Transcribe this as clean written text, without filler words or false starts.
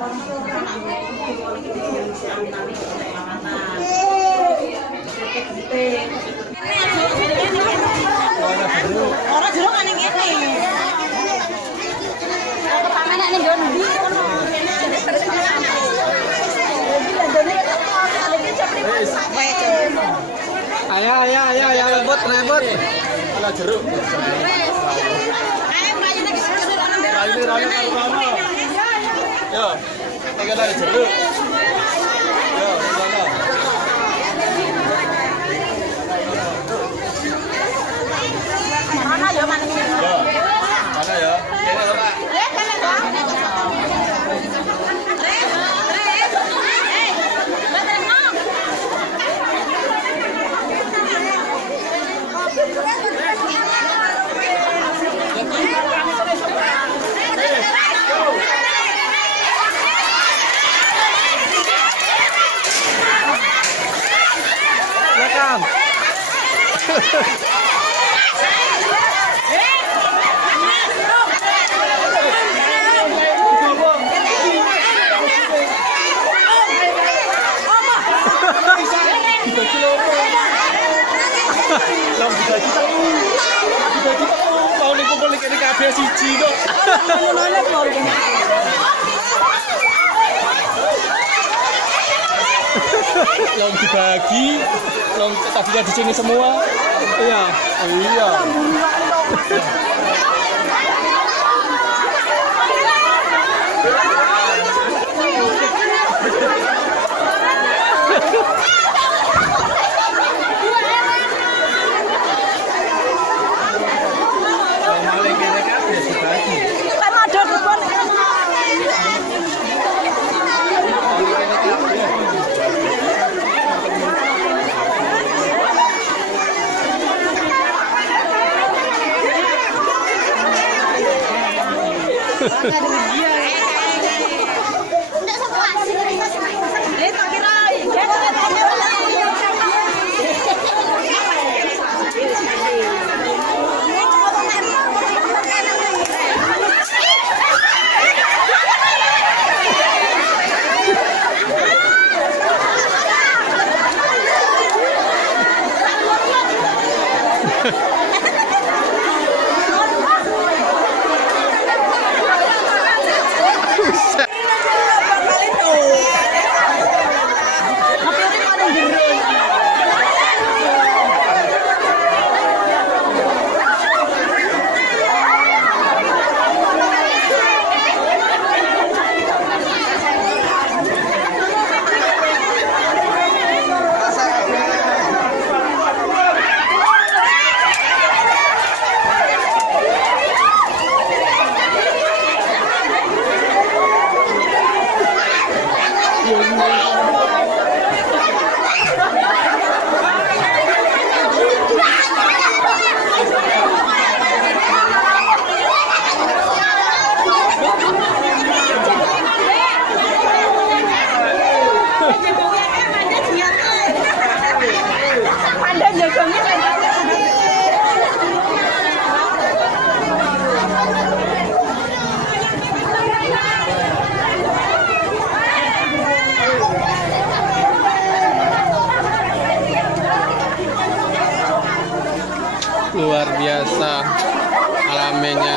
Orang jeruk kan yang ini. Kepamenan ini John B. Ayo, rebut. Ala jeruk. Yo, tekan ada jeruk. Yo, sana. Mana ya mana ini? Yo, mana ya? Ini Pak. Silakan. Mau nih kumpul ini kabeh siji kok. Long dibagi, long tadinya di sini semua. Iya. Iya. Luar biasa alamnya.